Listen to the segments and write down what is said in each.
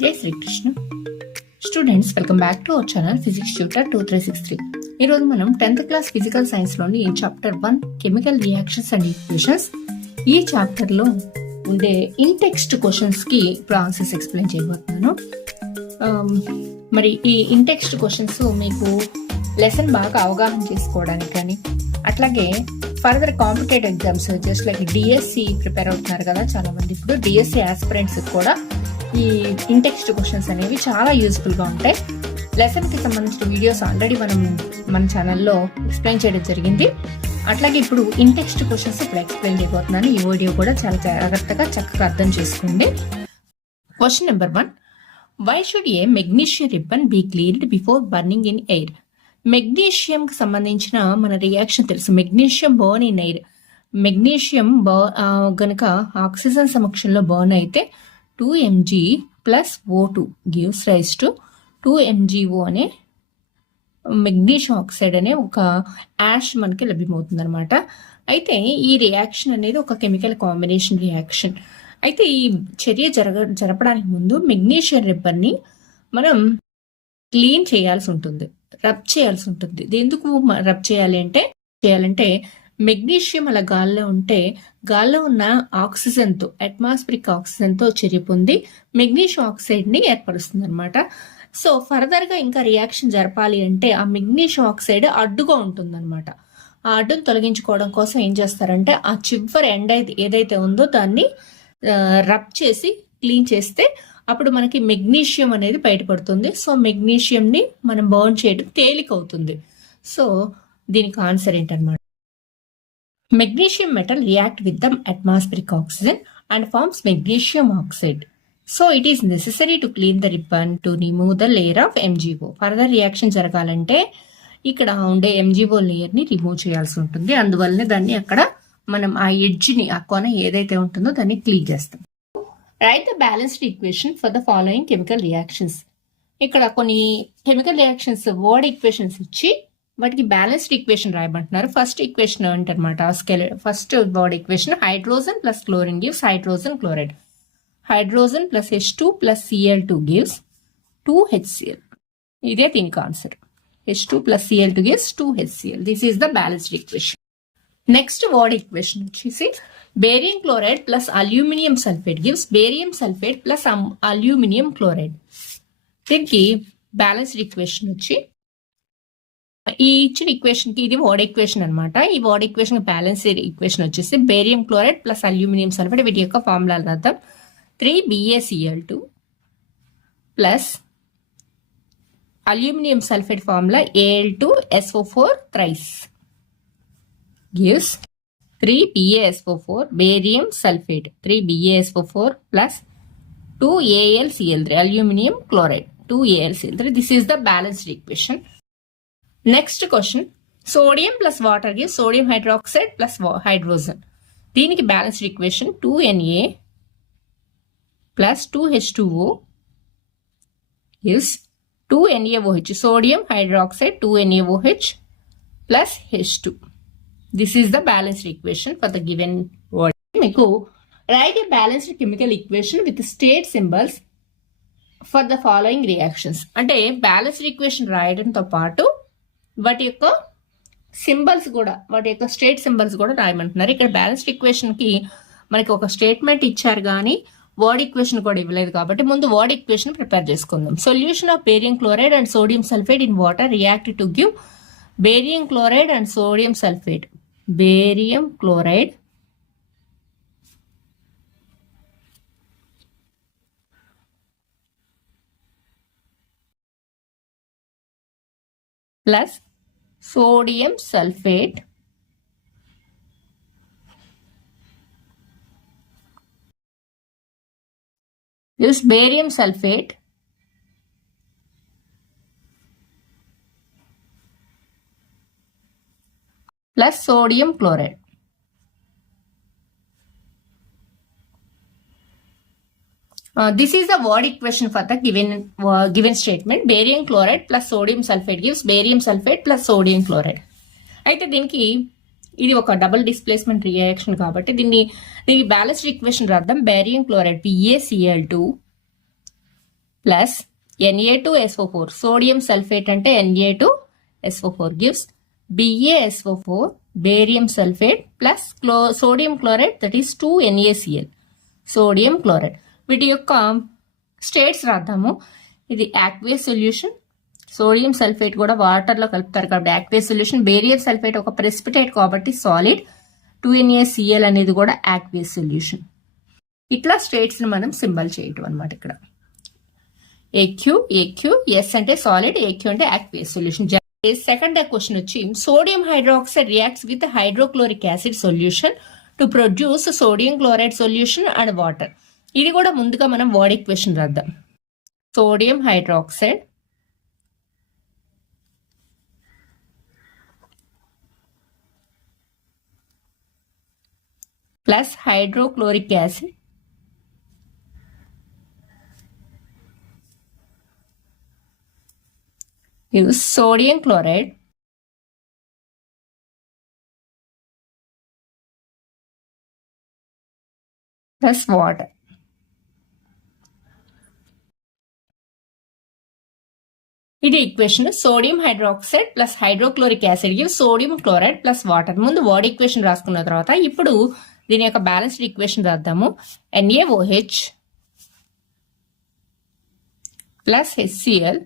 జై Srikrishna students, welcome back to our channel physics tutor 2363. ఈరోజు మనం 10th క్లాస్ ఫిజికల్ సైన్స్ లోని chapter 1 chemical reactions and equations ఈ chapter లో ఉండే ఇన్ టెక్స్ట్ క్వశ్చన్స్ కి ఇప్పుడు ఆన్సర్స్ ఎక్స్ప్లెయిన్ చేయబోతున్నాను. మరి ఈ ఇన్ టెక్స్ట్ క్వశ్చన్స్ మీకు లెసన్ బాగా అవగాహన చేసుకోవడానికి కానీ అట్లాగే further competitive exams just like DSC prepare అవుతున్నారు కదా చాలా మంది. ఇప్పుడు డిఎస్సి ఆస్పిరెంట్స్ కూడా ఈ ఇన్ టెక్స్ట్ క్వశ్చన్స్ అనేవి చాలా యూస్ఫుల్ గా ఉంటాయి. లెసన్ కి సంబంధించిన వీడియోస్ ఆల్రెడీ మనం మన ఛానల్లో ఎక్స్ప్లెయిన్ చేయడం జరిగింది. అట్లాగే ఇప్పుడు ఇన్ టెక్స్ట్ క్వశ్చన్స్ ఇప్పుడు ఎక్స్ప్లెయిన్ చేయబోతున్నాను. ఈ వీడియో కూడా చాలా జాగ్రత్తగా చక్కగా అర్థం చేసుకోండి. Question number 1, why should a magnesium ribbon be cleaned before burning in air? Magnesium కి సంబంధించిన మన రియాక్షన్ తెలుసు. Magnesium burn in air. Magnesium గనక ఆక్సిజన్ సమక్షంలో బర్న్ అయితే 2mg plus O2 gives rise to 2MgO అనే మెగ్నీషియం ఆక్సైడ్ అనే ఒక యాష్ మనకి లభ్యమవుతుంది అనమాట. అయితే ఈ రియాక్షన్ అనేది ఒక కెమికల్ కాంబినేషన్ రియాక్షన్. అయితే ఈ చర్య జరపడానికి ముందు మెగ్నీషియం రిబ్బన్ని మనం క్లీన్ చేయాల్సి ఉంటుంది, రబ్ చేయాల్సి ఉంటుంది. ఎందుకు రబ్ చేయాలంటే మెగ్నీషియం అలా గాల్లో ఉంటే గాల్లో ఉన్న ఆక్సిజన్ తో అట్మాస్ఫిరిక్ ఆక్సిజన్ తో చర్య పొంది మెగ్నీషియం ఆక్సైడ్ ని ఏర్పరుస్తుంది అనమాట. సో ఫర్దర్ గా ఇంకా రియాక్షన్ జరపాలి అంటే ఆ మెగ్నీషియం ఆక్సైడ్ అడ్డుగా ఉంటుంది అనమాట. ఆ అడ్డును తొలగించుకోవడం కోసం ఏం చేస్తారంటే ఆ చివరి ఎండ్ ఏదైతే ఉందో దాన్ని రబ్ చేసి క్లీన్ చేస్తే అప్పుడు మనకి మెగ్నీషియం అనేది బయటపడుతుంది. సో మెగ్నీషియం ని మనం బర్న్ చేయడం తేలిక అవుతుంది. సో దీనికి answer ఏంటన్నమాట, magnesium metal react with the atmospheric oxygen and forms magnesium oxide. So it is necessary to clean the ribbon to remove the layer of MgO. Further reaction జరగాలంటే ఇక్కడ ఉండే MgO layer ని remove చేయాల్సి ఉంటుంది. అందువల్లనే దాన్ని అక్కడ మనం ఆ ఎడ్జ్ ని ఆ కొన ఏదైతే ఉంటుందో దాన్ని క్లీన్ చేస్తాం. Write the balanced equation for the following chemical reactions. ఇక్కడ కొన్ని కెమికల్ రియాక్షన్స్ వర్డ్ ఈక్వేషన్స్ ఇచ్చి వాటికి బ్యాలెన్స్డ్ ఈక్వేషన్ రాయమంటున్నారు. ఫస్ట్ ఈక్వేషన్ ఏంటనమాట, first word equation hydrogen plus chlorine gives hydrogen chloride. Hydrogen plus H2 plus Cl2 gives 2HCl. ఇదే దీనికి answer. H2 plus Cl2 gives 2HCl. This is the balanced equation. Next word equation వచ్చేసి barium chloride plus aluminium sulphate gives barium sulphate plus aluminium chloride. దీనికి balanced equation వచ్చి ఈ ఇచ్చిన equation కి ఇది word equation అనమాట. ఈ వర్డ్ ఈక్వేషన్ బ్యాలెన్స్ ఈక్వేషన్ వచ్చేసి barium chloride plus aluminium sulphate. వీటి యొక్క ఫార్ములాలు రాద్దాం. 3BaCl2 plus aluminium sulphate formula Al2SO4 thrice gives 3BaSO4 barium sulfate 3BaSO4 plus 2AlCl3 aluminum chloride 2AlCl3. This is the balanced equation. Next question sodium plus water gives sodium hydroxide plus hydrogen. దీనికి balanced equation 2Na plus 2H2O gives 2NaOH sodium hydroxide 2NaOH plus H2. This is the balanced equation for the given word. మీకు write a balanced chemical equation with state symbols for the following reactions. అంటే balanced equation రాయడంతో పాటు వాటి యొక్క symbols కూడా, వాటి యొక్క state symbols కూడా రాయమంటున్నారు. ఇక్కడ బ్యాలెన్స్డ్ ఈక్వేషన్ కి మనకి ఒక స్టేట్మెంట్ ఇచ్చారు కానీ వర్డ్ ఈక్వేషన్ కూడా ఇవ్వలేదు కాబట్టి ముందు వర్డ్ ఈక్వేషన్ ప్రిపేర్ చేసుకుందాం. Solution of barium chloride and sodium sulphate in water react to give barium chloride and sodium sulphate. Barium chloride plus sodium sulfate use barium sulfate plus sodium chloride. This is the word equation for the given statement. Barium chloride plus sodium sulfate gives barium sulfate plus sodium chloride. అయితే దీనికి ఇది ఒక double displacement reaction కాబట్టి దీనికి balanced equation రాద్దాం. Barium chloride PaCl2 plus Na2SO4. Sodium sulfate అంటే Na2SO4 gives BaSO4 barium sulfate plus sodium chloride, that is 2NaCl. Sodium chloride. వీటి యొక్క స్టేట్స్ రాద్దాము. ఇది aqueous సొల్యూషన్. సోడియం సల్ఫేట్ కూడా వాటర్ లో కలుపుతారు కాబట్టి aqueous సొల్యూషన్. బేరియం సల్ఫేట్ ఒక ప్రెసిపిటేట్ కాబట్టి సాలిడ్. 2NaCl అనేది కూడా aqueous సొల్యూషన్. ఇట్లా స్టేట్స్ ని మనం సింబల్ చేయటం అన్నమాట. ఇక్కడ AQ S అంటే సాలిడ్, AQ అంటే aqueous సొల్యూషన్. సెకండ్ క్వశ్చన్ వచ్చి sodium hydroxide reacts with hydrochloric acid solution to produce sodium chloride solution and water. ఇది కూడా ముందుగా మనం వర్డ్ ఈక్వేషన్ రాద్దాం. Sodium hydroxide plus hydrochloric acid use sodium chloride plus water. ఇది equation. Sodium hydroxide plus hydrochloric acid give sodium chloride plus water. ముందు word equation రాసుకున్న తర్వాత ఇప్పుడు దీని యొక్క బ్యాలెన్స్డ్ ఈక్వేషన్ రాద్దాము. NaOH plus HCl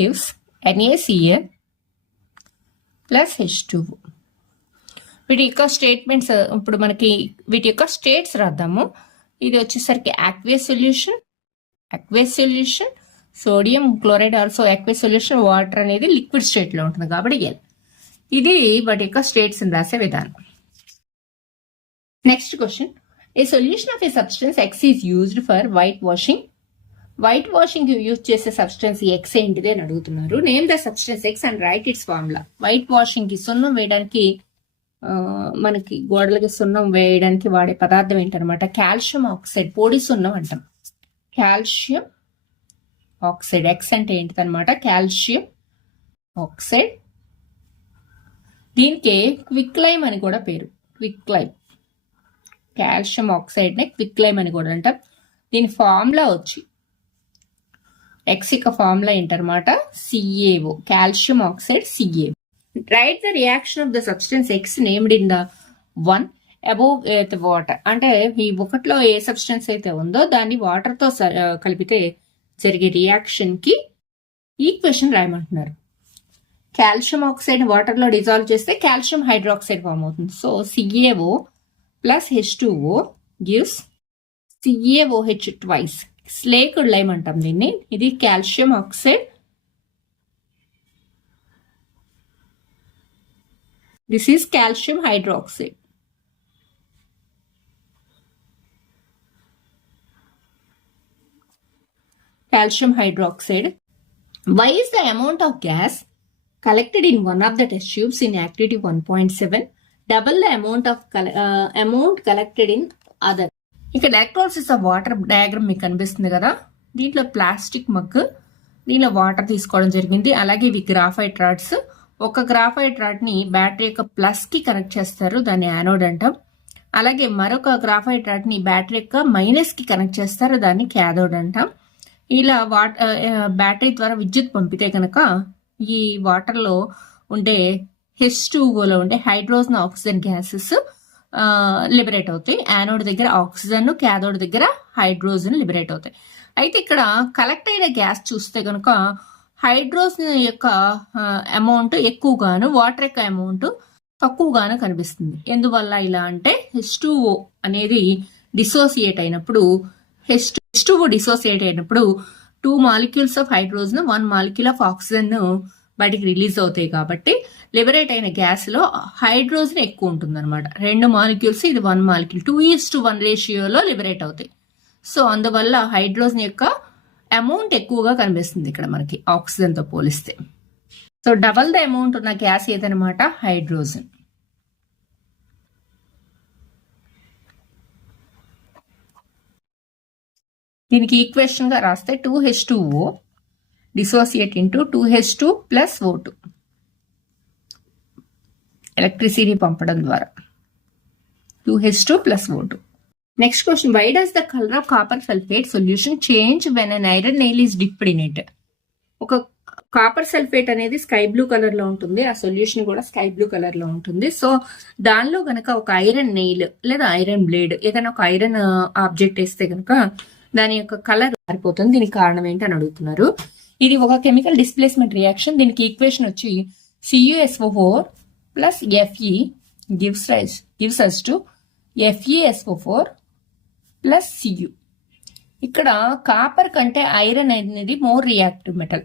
gives NaCl plus H2O. వీటి యొక్క స్టేట్మెంట్స్ ఇప్పుడు మనకి వీటి యొక్క స్టేట్స్ రాద్దాము. ఇది వచ్చేసరికి aqueous solution, sodium chloride also aqueous solution, water అనేది లిక్విడ్ స్టేట్ లో ఉంటుంది కాబట్టి L. ఇది వాటి యొక్క స్టేట్స్ రాసే విధానం. Next question, a solution of A substance X is used for white washing. White washing use చేసే సబ్స్టెన్స్ X ఏంటిది అని అడుగుతున్నారు. Name the substance X and right it's formula. White washing కి సున్నం వేయడానికి, మనకి గోడలకి సున్నం వేయడానికి వాడే పదార్థం ఏంటనమాట, కాల్షియం ఆక్సైడ్, పొడి సున్నం అంటాం. Calcium oxide. X అంటే ఏంటిదనమాట, కాల్షియం ఆక్సైడ్. దీనికి క్విక్ లైమ్ అని కూడా పేరు. క్విక్ లైమ్, కాల్షియం ఆక్సైడ్ నే క్విక్ లైమ్ అని కూడా అంటాం. దీని ఫార్ములా వచ్చి X యొక్క ఫార్ములా ఏంటనమాట, CaO, calcium oxide CaO. Write the reaction of the substance X named in the 1 above with water. అంటే ఈ ఒకటిలో ఏ సబ్స్టెన్స్ అయితే ఉందో దాన్ని వాటర్ తో కలిపితే జరిగే రియాక్షన్ కి ఈక్వేషన్ రాయమంటున్నారు. కాల్షియం ఆక్సైడ్ వాటర్ లో డిజాల్వ్ చేస్తే కాల్షియం హైడ్రాక్సైడ్ ఫామ్ అవుతుంది. So CaO plus H2O gives CaOH twice. Slaked lime అంటాం దీన్ని. ఇది calcium oxide, this is calcium hydroxide. Calcium hydroxide. Why is the amount of gas collected in one of the test tubes in activity 1.7 double the amount collected in other? ఇక్కడ ఎలక్ట్రోలిసిస్ of water diagram మీకు కనిపిస్తుంది కదా. దీంట్లో plastic mug, దీనిలో water తీసుకోవడం జరిగింది. అలాగే ఇవి గ్రాఫైట్ రాడ్స్. ఒక గ్రాఫైట్ రాడ్ ని బ్యాటరీ యొక్క ప్లస్ కి కనెక్ట్ చేస్తారు, దాన్ని యానోడ్ అంటాం. అలాగే మరొక గ్రాఫైట్ రాడ్ ని బ్యాటరీ యొక్క మైనస్ కి కనెక్ట్ చేస్తారు, దాన్ని క్యాథోడ్ అంటాం. ఇలా బ్యాటరీ ద్వారా విద్యుత్ పంపితే కనుక ఈ వాటర్ లో ఉండే H2O ఉండే హైడ్రోజన్ ఆక్సిజన్ గ్యాసెస్ లిబరేట్ అవుతాయి. యానోడ్ దగ్గర ఆక్సిజన్, క్యాథోడ్ దగ్గర హైడ్రోజన్ లిబరేట్ అవుతాయి. అయితే ఇక్కడ కలెక్ట్ అయిన గ్యాస్ చూస్తే కనుక హైడ్రోజన్ యొక్క అమౌంట్ ఎక్కువగాను, వాటర్ యొక్క అమౌంట్ తక్కువగాను కనిపిస్తుంది. ఎందువల్ల ఇలా అంటే H2O అనేది డిసోసియేట్ అయినప్పుడు, H2O డిసోసియేట్ అయినప్పుడు 2 molecules of hydrogen 1 molecule of oxygen బయటికి రిలీజ్ అవుతాయి. కాబట్టి లిబరేట్ అయిన గ్యాస్ లో హైడ్రోజన్ ఎక్కువ ఉంటుంది అనమాట. 2 మాలిక్యూల్స్, ఇది 1 మాలిక్యూల్, 2:1 రేషియోలో లిబరేట్ అవుతాయి. సో అందువల్ల హైడ్రోజన్ యొక్క అమౌంట్ ఎక్కువగా కనిపిస్తుంది ఇక్కడ మనకి ఆక్సిజన్ తో పోలిస్తే. సో డబల్ ద అమౌంట్ ఉన్న గ్యాస్ ఏదనమాట, హైడ్రోజన్. దీనికి ఈక్వేషన్ గా రాస్తే 2H2O dissociate into 2H2 plus O2 electricity పంపడం ద్వారా 2H2 plus O2. Next question, why does the colour of copper sulphate solution change when an iron nail is dipped in it? ఒక copper sulphate అనేది sky blue colour లో ఉంటుంది, ఆ solution కూడా sky blue colour లో ఉంటుంది. So దానిలో గనక ఒక ఐరన్ నెయిల్ లేదా ఐరన్ బ్లేడ్ ఏదైనా ఒక ఐరన్ ఆబ్జెక్ట్ వేస్తే గనక దాని యొక్క కలర్ మారిపోతుంది. దీనికి కారణం ఏంటి అని అడుగుతున్నారు. ఇది ఒక కెమికల్ డిస్ప్లేస్మెంట్ రియాక్షన్. దీనికి ఈక్వేషన్ వచ్చి CuSO4 plus Fe gives us to FeSO4 plus Cu. ఇక్కడ కాపర్ కంటే ఐరన్ అనేది మోర్ రియాక్టివ్ మెటల్.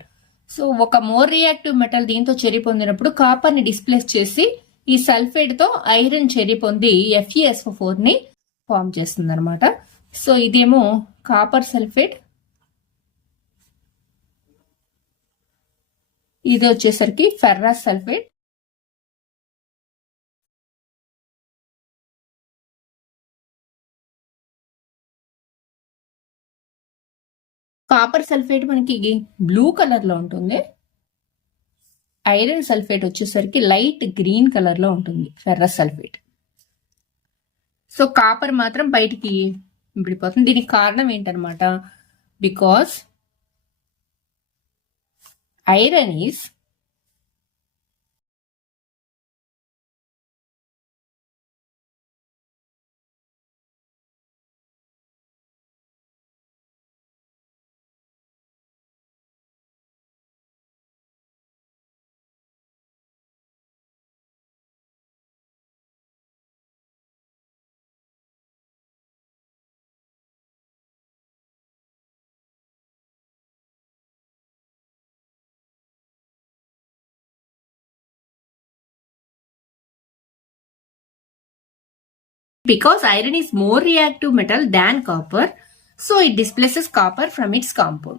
సో ఒక మోర్ రియాక్టివ్ మెటల్ దీంతో చెరి పొందినప్పుడు కాపర్ ని డిస్ప్లేస్ చేసి ఈ సల్ఫేట్ తో ఐరన్ చెరి పొంది FeSO4 ని ఫామ్ చేస్తుంది అనమాట. సో ఇదేమో కాపర్ సల్ఫేట్, ఇది వచ్చేసరికి ఫెర్రస్ సల్ఫేట్. కాపర్ సల్ఫేట్ మనకి బ్లూ కలర్ లో ఉంటుంది, ఐరన్ సల్ఫేట్ వచ్చేసరికి లైట్ గ్రీన్ కలర్ లో ఉంటుంది, ఫెర్రస్ సల్ఫేట్. సో కాపర్ మాత్రం బయటికి విడిపోతుంది. దీనికి కారణం ఏంటనమాట, because iron is because iron is more reactive metal than copper, so it displaces copper from its compound.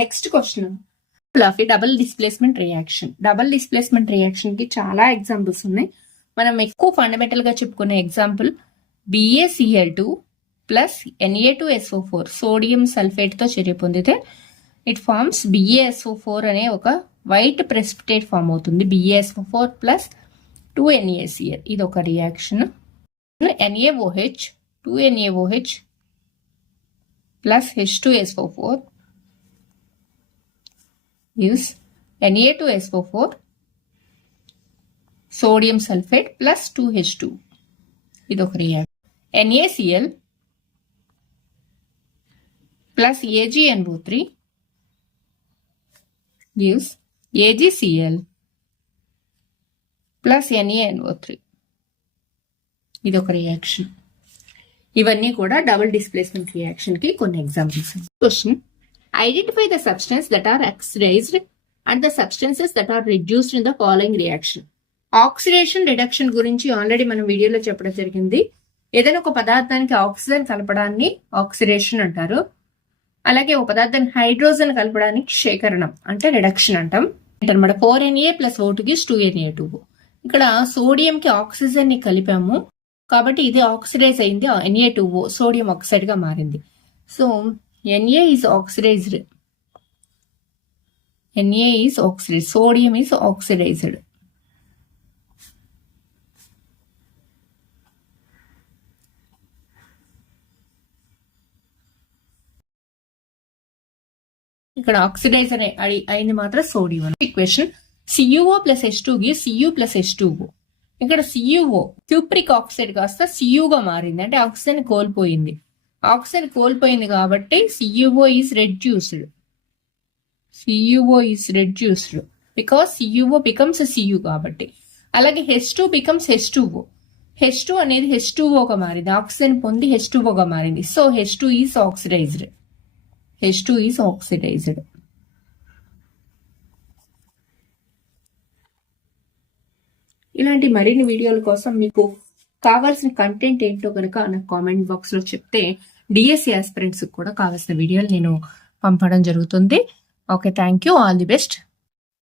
Next question, double displacement reaction. Double displacement reaction కి చాలా ఎగ్జాంపుల్స్ ఉన్నాయి. మనం ఎక్కువ ఫండమెంటల్ గా చెప్పుకునే example BaCl2 plus Na2SO4 sodium sulphate తో చర్య పొందితే ఇట్ ఫార్మ్స్ BaSO4 అనే ఒక వైట్ ప్రెసిపిటేట్ ఫామ్ అవుతుంది. BaSO4 ప్లస్ 2NaCl ఇది ఒక reaction. NaOH 2NaOH plus H2SO4 is Na2SO4 sodium sulfate plus 2H2 ఇది ఒక reaction. NaCl plus AgNO3 gives AgCl plus NaNO3 ఇది ఒక రియాక్షన్. ఇవన్నీ కూడా డబుల్ డిస్ప్లేస్మెంట్ రియాక్షన్ కి కొన్ని examples. Question, identify the substance that are oxidised and the substances that are reduced in the following reaction. Oxidation reduction గురించి already మనం వీడియోలో చెప్పడం జరిగింది. ఏదైనా ఒక పదార్థానికి ఆక్సిజన్ కలపడాన్ని ఆక్సిడేషన్ అంటారు. అలాగే ఒక పదార్థానికి హైడ్రోజన్ కలపడానికి శేఖరణం అంటే రిడక్షన్ అంటాం అనమాట. 4Na plus O2 gives 2Na2O. ఇక్కడ సోడియం కి ఆక్సిజన్ ని కలిపాము కాబట్టి ఇది ఆక్సిడైజ్ అయింది, Na2O సోడియం ఆక్సైడ్ గా మారింది. So Na is oxidised, sodium is oxidised. ఇక్కడ ఆక్సిడైజ్ అయింది మాత్రం sodium. Equation CuO plus H2 gives Cu plus H2O. ఇక్కడ CuO క్యూప్రిక్ ఆక్సైడ్ కాస్త Cu గా మారింది, అంటే ఆక్సిజన్ కోల్పోయింది. ఆక్సిజన్ కోల్పోయింది కాబట్టి CuO is reduced because CuO becomes Cu కాబట్టి. అలాగే H2 becomes H2O. H2 అనేది H2O గా మారింది, ఆక్సిజన్ పొంది H2O గా మారింది. So H2 is oxidized. ఇలాంటి మరిన్ని వీడియోల కోసం మీకు కావాల్సిన కంటెంట్ ఏంటో కనుక నాకు కామెంట్ బాక్స్ లో చెప్తే డిఎస్సి ఆస్పిరెంట్స్ కూడా కావాల్సిన వీడియోలు నేను పంపడం జరుగుతుంది. Okay, thank you, all the best.